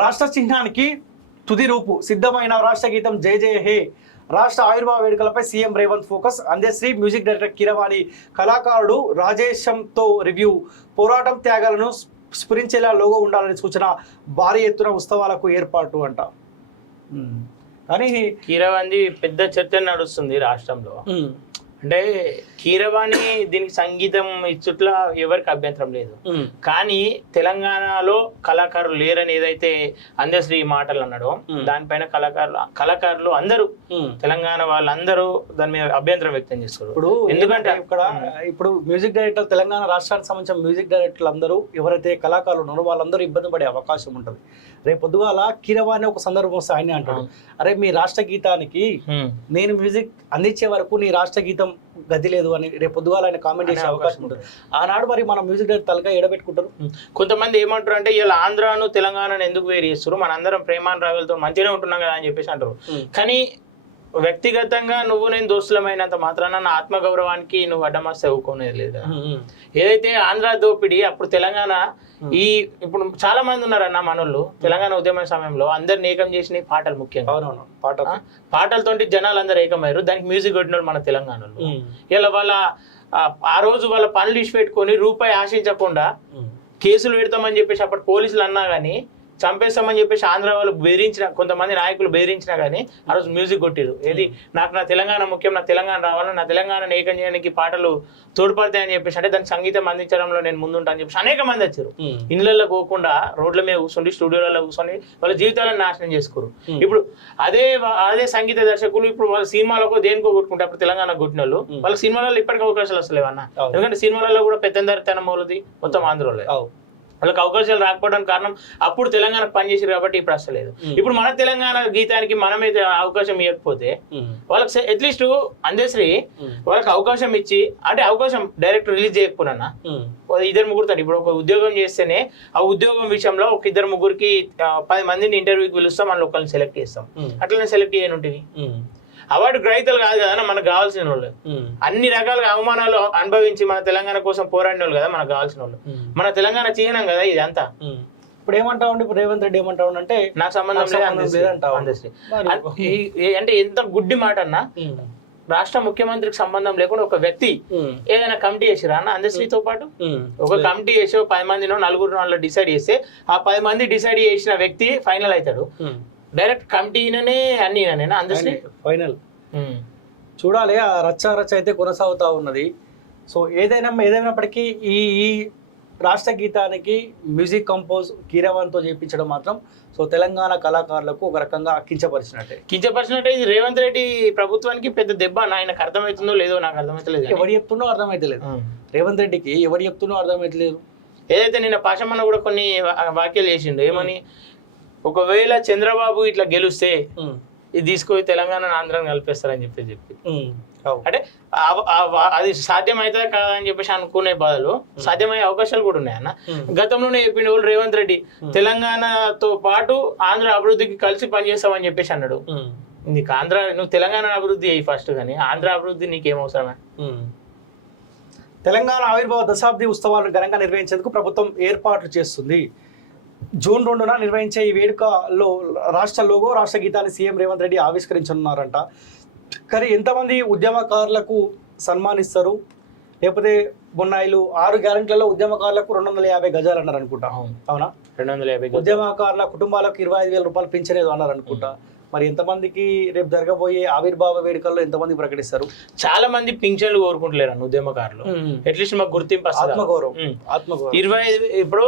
రాష్ట్ర చిహ్నానికి తుది రూపు సిద్ధమైన రాష్ట్ర గీతం జయ జయ హే. రాష్ట్ర ఆవిర్భావ వేడుకలపై CM Revanth focus. Andesri music director Keeravani, కళాకారుడు రాజేశంతో రివ్యూ. పోరాటం త్యాగాలను స్ఫురించేలా లోగో ఉండాలని సూచన. భారీ ఎత్తున ఉత్సవాలకు ఏర్పాటు అంట. కానీ కీరవాణి పెద్ద చర్చ నడుస్తుంది రాష్ట్రంలో. అంటే కీరవాణి దీనికి సంగీతం ఇచ్చుట్ల ఎవరికి అభ్యంతరం లేదు, కానీ తెలంగాణలో కళాకారులు లేరని ఏదైతే అందశ్రీ మాటలు అన్నాడో దానిపైన కళాకారులు అందరూ తెలంగాణ వాళ్ళందరూ దాని మీద అభ్యంతరం వ్యక్తం చేస్తారు. ఇప్పుడు ఎందుకంటే ఇప్పుడు మ్యూజిక్ డైరెక్టర్ తెలంగాణ రాష్ట్రానికి సంబంధించిన మ్యూజిక్ డైరెక్టర్లు అందరూ ఎవరైతే కళాకారులు ఉన్నారో వాళ్ళందరూ ఇబ్బంది పడే అవకాశం ఉంటుంది. రేపు పొద్దుగాల కీరవాణి ఒక సందర్భం వస్తే ఆయన అంటాడు, అరే మీ రాష్ట్ర గీతానికి నేను మ్యూజిక్ అందించే వరకు నీ రాష్ట్ర గీతం గది లేదు అని రేపు పొద్దుగాల ఆయన కామెంట్ చేసే అవకాశం ఉంటుంది. ఆనాడు మరి మన మ్యూజిక్ డైరెక్టర్ తలగా ఎడబెట్టుకుంటారు. కొంతమంది ఏమంటారు అంటే ఇలా ఆంధ్రాను తెలంగాణను ఎందుకు వేరు చేస్తారు, మనందరం ప్రేమాన్ రావులతో మంచిగానే ఉంటున్నాం కదా అని చెప్పేసి అంటారు. కానీ వ్యక్తిగతంగా నువ్వు నేను దోస్తులమైనంత మాత్రాన నా ఆత్మగౌరవానికి నువ్వు అడ్డమస్తే ఊరుకునేది లేదు. ఏదైతే ఆంధ్ర దోపిడి అప్పుడు తెలంగాణ ఇప్పుడు చాలా మంది ఉన్నారన్న మనోళ్ళు తెలంగాణ ఉద్యమ సమయంలో అందరిని ఏకం చేసిన పాటలు ముఖ్యంగా పాటలతో జనాలు అందరు ఏకమయ్యారు. దానికి మ్యూజిక్ కొట్టిన మన తెలంగాణలో. ఇలా వాళ్ళ ఆ రోజు వాళ్ళ పనులు ఇచ్చి పెట్టుకొని రూపాయి ఆశించకుండా కేసులు పెడతామని చెప్పేసి అప్పుడు పోలీసులు అన్నా కానీ చంపేస్తామని చెప్పేసి ఆంధ్ర వాళ్ళు బెదిరించిన కొంతమంది నాయకులు బెదిరించినా కానీ ఆ రోజు మ్యూజిక్ కొట్టిరు. ఏది నాకు నా తెలంగాణ ముఖ్యం, నా తెలంగాణ రావాలని, నా తెలంగాణను ఏకం చేయడానికి పాటలు తోడ్పడతాయని చెప్పేసి అంటే దానికి సంగీతం అందించడంలో నేను ముందుంటా అని చెప్పేసి అనేక మంది వచ్చారు. ఇళ్ళల్లో పోకుండా రోడ్ల మీద కూర్చొని స్టూడియోలలో కూర్చొని వాళ్ళ జీవితాలను నాశనం చేసుకోరు. ఇప్పుడు అదే సంగీత దర్శకులు ఇప్పుడు వాళ్ళ సినిమాలకు దేనికో కొట్టుకుంటే అప్పుడు తెలంగాణ కొట్టిన వాళ్ళు వాళ్ళ సినిమాలలో ఇప్పటికీ అవకాశాలు వస్తలేవు అన్న. ఎందుకంటే సినిమాలలో కూడా పెద్దందరితనం అవుతుంది మొత్తం ఆంధ్రలో. వాళ్ళకి అవకాశాలు రాకపోవడానికి కారణం అప్పుడు తెలంగాణకు పనిచేసారు కాబట్టి ఇప్పుడు వస్తలేదు. ఇప్పుడు మన తెలంగాణ గీతానికి మనమైతే అవకాశం ఇవ్వకపోతే వాళ్ళకి అట్లీస్ట్ అందశ్రీ వాళ్ళకి అవకాశం ఇచ్చి అంటే అవకాశం డైరెక్ట్ రిలీజ్ చేయకపోయినా ఇద్దరు ముగ్గురు ఇప్పుడు ఒక ఉద్యోగం చేస్తేనే ఆ ఉద్యోగం విషయంలో ఒక ఇద్దరు ముగ్గురికి 10 మందిని ఇంటర్వ్యూకి పిలుస్తాం, మనం ఒకరిని సెలెక్ట్ చేస్తాం. అట్లనే సెలెక్ట్ చేయను ఉంటుంది. అవార్డు గ్రహీతలు కాదు కదా మనకు కావాల్సిన వాళ్ళు. అన్ని రకాలుగా అవమానాలు అనుభవించి మన తెలంగాణ కోసం పోరాడిన వాళ్ళు కదా మనకు కావాల్సిన వాళ్ళు. మన తెలంగాణ చిహ్నం కదా ఇది అంతా. ఇప్పుడు ఏమంటా ఉండి ఇప్పుడు రేవంత్ రెడ్డి ఏమంటా ఉండంటే నాకు సంబంధం లేదు అంటే ఎంత గుడ్డి మాట అన్నా. రాష్ట్ర ముఖ్యమంత్రికి సంబంధం లేకుండా ఒక వ్యక్తి ఏదైనా కమిటీ చేసిరా అన్న అందశ్రీతో పాటు ఒక కమిటీ చేసి 10 మందినో 4 డిసైడ్ చేస్తే ఆ 10 మంది డిసైడ్ చేసిన వ్యక్తి ఫైనల్ అవుతాడు. డైరెక్ట్ కమిటీనే అన్ని అందశ్రీ ఫైనల్ చూడాలి. ఆ రచ్చ అయితే కొనసాగుతూ ఉన్నది. సో ఏదైనప్పటికీ ఈ రాష్ట్ర గీతానికి మ్యూజిక్ కంపోజ్ కీరవాణితో చేయించడం మాత్రం సో తెలంగాణ కళాకారులకు ఒక రకంగా కించపరిచినట్టే. ఇది రేవంత్ రెడ్డి ప్రభుత్వానికి పెద్ద దెబ్బ. ఆయనకు అర్థమవుతుందో లేదో నాకు అర్థమవుతలేదు. ఎవరు చెప్తున్నో అర్థమవుతలేదు. రేవంత్ రెడ్డికి ఎవరు చెప్తున్నో అర్థమవుతలేదు. ఏదైతే నిన్న పాషమన్న కూడా కొన్ని వ్యాఖ్యలు చేసిండు. ఏమని, ఒకవేళ చంద్రబాబు ఇట్లా గెలుస్తే ఇది తీసుకొని తెలంగాణ ఆంధ్రాన్ని కలిపేస్తారని చెప్పి అంటే అది సాధ్యమవుతుందా కాదా అని చెప్పేసి అనుకునే బదులు సాధ్యమయ్యే అవకాశాలు కూడా ఉన్నాయన్న. గతంలోనే చెప్పిండు వాళ్ళు రేవంత్ రెడ్డి తెలంగాణతో పాటు ఆంధ్ర అభివృద్ధికి కలిసి పనిచేస్తామని చెప్పేసి అన్నాడు. నీకు ఆంధ్ర నువ్వు తెలంగాణ అభివృద్ధి అయ్యి ఫస్ట్ కానీ ఆంధ్ర అభివృద్ధి నీకేం అవసరమే. తెలంగాణ ఆవిర్భావ దశాబ్ది ఉత్సవాలను ఘనంగా నిర్వహించేందుకు ప్రభుత్వం ఏర్పాట్లు చేస్తుంది. జూన్ 2న నిర్వహించే ఈ వేడుకలో రాష్ట్ర లోగో, రాష్ట్ర గీతాన్ని సీఎం రేవంత్ రెడ్డి ఆవిష్కరించనున్నారంట. కానీ ఎంతమంది ఉద్యమకారులకు సన్మానిస్తారు? లేకపోతే మొన్న 6 గ్యారెంటీలలో ఉద్యమకారులకు 250 గజాలు అన్నారు అనుకుంటా. అవునా? 250 ఉద్యమకారుల కుటుంబాలకు 25,000 రూపాయలు పెంచలేదు అన్నారు అనుకుంటా. మరి ఎంతమందికి రేపు జరగబోయే ఆవిర్భావ వేడుకల్లో ఎంతమంది ప్రకటిస్తారు? చాలా మంది పింఛన్లు కోరుకుంటలేరు అన్న ఉద్యమకారులు. అట్లీస్ట్ మాకు గుర్తింపు ఆత్మగౌరవం 25. ఇప్పుడు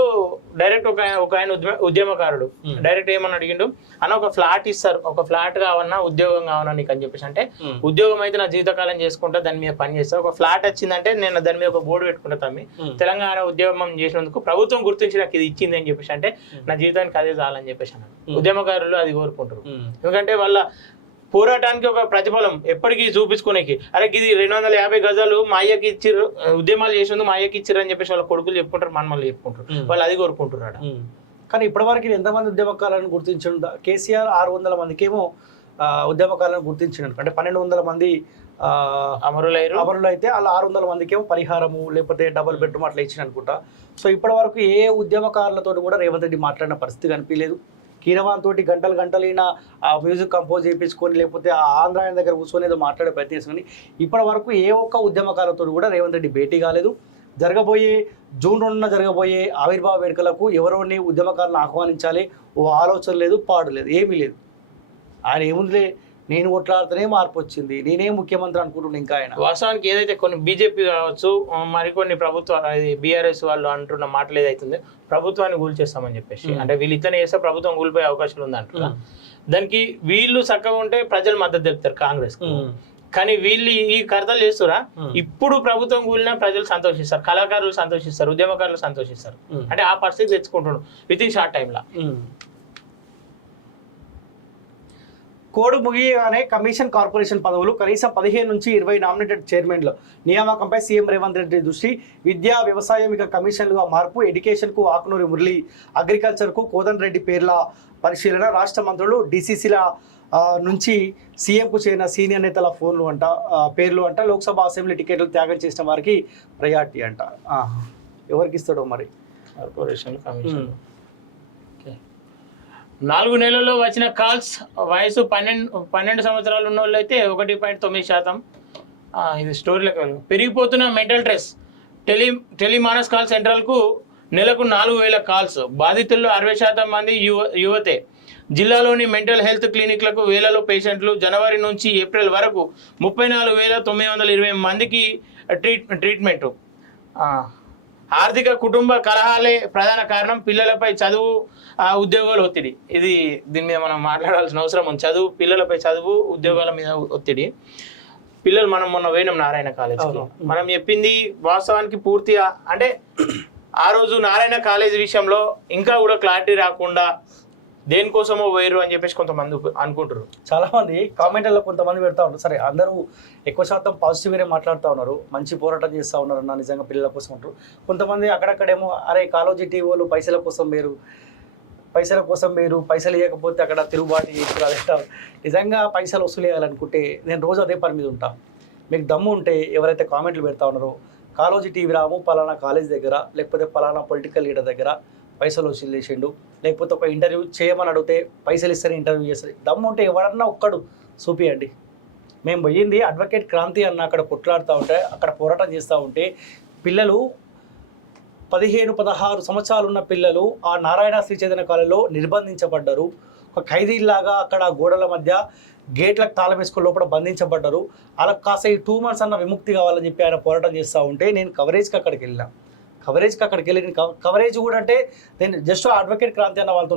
డైరెక్ట్ ఒక ఆయన ఉద్యమకారుడు డైరెక్ట్ ఏమని అడిగిండు అన్న, ఒక ఫ్లాట్ ఇస్తారు, ఒక ఫ్లాట్ కావన్నా ఉద్యోగం కావన్నా నీకు అని చెప్పేసి అంటే, ఉద్యోగం అయితే నా జీవితకాలం చేసుకుంటా, దాని మీద పని చేస్తా. ఒక ఫ్లాట్ వచ్చిందంటే నేను దాని మీద ఒక బోర్డు పెట్టుకుంటా, తమ్మి తెలంగాణ ఉద్యమం చేసినందుకు ప్రభుత్వం గుర్తించి నాకు ఇది ఇచ్చింది అని చెప్పేసి అంటే నా జీవితానికి అదే చాలని చెప్పేసి అన్నాడు. ఉద్యమకారులు అది కోరుకుంటారు. ఎందుకంటే వాళ్ళ పోరాటానికి ఒక ప్రతిఫలం ఎప్పటికీ చూపించుకోనికి, అరే ఇది 250 గజాలు మా అయ్యకి ఇచ్చిర్రు, ఉద్యమాలు చేసింది మా అయ్యకి ఇచ్చిర్రు అని చెప్పేసి వాళ్ళ కొడుకులు చెప్పుకుంటారు, మనమల్ని చెప్పుకుంటారు. వాళ్ళు అది కోరుకుంటున్నాడు. కానీ ఇప్పటివరకు ఎంతమంది ఉద్యమకారులను గుర్తించండు? కేసీఆర్ 600 మందికేమో ఉద్యమకారులను గుర్తించినాడు. అంటే 1200 మంది అమరులు అయితే అలా 600 మందికేమో పరిహారము లేకపోతే డబుల్ బెడ్రూమ్ అట్లా ఇచ్చిన అనుకుంటా. సో ఇప్పటి వరకు ఏ ఉద్యమకారులతో కూడా రేవంత్ రెడ్డి మాట్లాడిన పరిస్థితి కనిపించలేదు. కీరవాన్ తోటి గంటలు గంటలైన ఆ మ్యూజిక్ కంపోజ్ చేయించుకొని లేకపోతే ఆ ఆంధ్ర ఆయన దగ్గర కూర్చొని ఏదో మాట్లాడే ప్రయత్నం చేసుకొని ఇప్పటి వరకు ఏ ఒక్క ఉద్యమకారులతో కూడా రేవంత్ రెడ్డి భేటీ కాలేదు. జరగబోయే జూన్ 2న జరగబోయే ఆవిర్భావ వేడుకలకు ఎవరోని ఉద్యమకారులను ఆహ్వానించాలి ఓ ఆలోచన లేదు, పాడు లేదు, ఏమీ లేదు. ఆయన ఏముందిలే, నేను కొట్లాడితేనే మార్పు వచ్చింది, నేనే ముఖ్యమంత్రి అనుకుంటున్నాను. ఇంకా ఆయన వాస్తవానికి ఏదైతే కొన్ని బీజేపీ కావచ్చు, మరికొన్ని ప్రభుత్వ బీఆర్ఎస్ వాళ్ళు అంటున్న మాటలు ఏదైతుందో ప్రభుత్వాన్ని కూల్చేస్తామని చెప్పేసి, అంటే వీళ్ళు ఇతనే చేస్తే ప్రభుత్వం కూలిపోయే అవకాశాలు ఉంది అంటున్నా. దానికి వీళ్ళు చక్కగా ఉంటే ప్రజలు మద్దతు తెలుపుతారు కాంగ్రెస్, కానీ వీళ్ళు ఈ కర్తలు చేస్తురా. ఇప్పుడు ప్రభుత్వం కూలినా ప్రజలు సంతోషిస్తారు, కళాకారులు సంతోషిస్తారు, ఉద్యమకారులు సంతోషిస్తారు. అంటే ఆ పరిస్థితి తెచ్చుకుంటున్నాడు విత్ ఇన్ షార్ట్ టైంలో. కోడ్ ముగియగానే కమిషన్ కార్పొరేషన్ పదవులు కనీసం 15 నుంచి 20 నామినేటెడ్ చైర్మన్ల నియామకంపై సీఎం రేవంత్ రెడ్డి దృష్టి. విద్యా, వ్యవసాయం ఇక కమిషన్లుగా మార్పు. ఎడ్యుకేషన్కు ఆకునూరి మురళి, అగ్రికల్చర్కు కోదండ్ రెడ్డి పేర్ల పరిశీలన. రాష్ట్ర మంత్రులు డీసీసీల నుంచి సీఎంకు చేరిన సీనియర్ నేతల ఫోన్లు అంట, పేర్లు అంట. లోక్సభ, అసెంబ్లీ టికెట్లు త్యాగం చేసిన వారికి ప్రయారిటీ అంట. ఎవరికి ఇస్తాడో మరి కార్పొరేషన్ కమిషన్. 4 నెలల్లో వచ్చిన కాల్స్ వయసు 12 సంవత్సరాలు ఉన్న వాళ్ళు అయితే 1.9%. ఇది స్టోరీలకు పెరిగిపోతున్న మెంటల్ స్ట్రెస్. టెలిమానస్ కాల్ సెంట్రల్కు నెలకు 4,000 కాల్స్. బాధితుల్లో 60% మంది యువతే. జిల్లాలోని మెంటల్ హెల్త్ క్లినిక్లకు వేలలో పేషెంట్లు. జనవరి నుంచి ఏప్రిల్ వరకు 34,920 మందికి ట్రీట్మెంట్. ఆర్థిక కుటుంబ కలహాలే ప్రధాన కారణం. పిల్లలపై చదువు, ఉద్యోగాల ఒత్తిడి. దీని మీద మనం మాట్లాడాల్సిన అవసరం ఉంది. పిల్లలపై చదువు, ఉద్యోగాల మీద ఒత్తిడి. పిల్లలు మనం మొన్న పోయినాం నారాయణ కాలేజ్కి. మనం చెప్పింది వాస్తవానికి పూర్తిగా అంటే ఆ రోజు నారాయణ కాలేజ్ విషయంలో ఇంకా కూడా క్లారిటీ రాకుండా దేనికోసమో వేరు అని చెప్పేసి కొంతమంది అనుకుంటారు. చాలా మంది కామెంట్లలో కొంతమంది పెడతా ఉంటారు. సరే, అందరూ ఎక్కువ శాతం పాజిటివ్గానే మాట్లాడుతూ ఉన్నారు, మంచి పోరాటం చేస్తూ ఉన్నారు అన్న, నిజంగా పిల్లల కోసం ఉంటారు. కొంతమంది అక్కడక్కడేమో అరే కాలేజీ టీవోలు పైసల కోసం మీరు పైసలు ఇవ్వకపోతే అక్కడ తిరుగుబాటు చేస్తారు. నిజంగా పైసలు వసూలు చేయాలనుకుంటే నేను రోజు అదే పని మీద ఉంటాను. మీకు దమ్ము ఉంటే ఎవరైతే కామెంట్లు పెడతా ఉన్నారో కాలేజీ టీవీ రాము పలానా కాలేజ్ దగ్గర లేకపోతే పలానా పొలిటికల్ లీడర్ దగ్గర పైసలు వసూలు చేసిండు, లేకపోతే ఒక ఇంటర్వ్యూ చేయమని అడిగితే పైసలు ఇస్తారు, ఇంటర్వ్యూ చేస్తారు. దమ్ము ఉంటే ఎవరన్నా ఒక్కడు చూపియండి. మేము పోయింది అడ్వకేట్ క్రాంతి అన్న అక్కడ కొట్లాడుతూ ఉంటే, అక్కడ పోరాటం చేస్తూ ఉంటే పిల్లలు 15-16 సంవత్సరాలు ఉన్న పిల్లలు ఆ నారాయణ శ్రీ చైతన్య కాలేజీలో నిర్బంధించబడ్డారు. ఒక ఖైదీలాగా అక్కడ గోడల మధ్య గేట్లకు తాళం వేసుకుని లోపల బంధించబడ్డారు. అలా కాస్త ఈ 2 months అన్న విముక్తి కావాలని చెప్పి ఆయన పోరాటం చేస్తూ ఉంటే నేను కవరేజ్కి అక్కడికి వెళ్ళి కవరేజ్ కూడా అంటే నేను జస్ట్ అడ్వకేట్ క్రాంతి అన్న వాళ్ళతో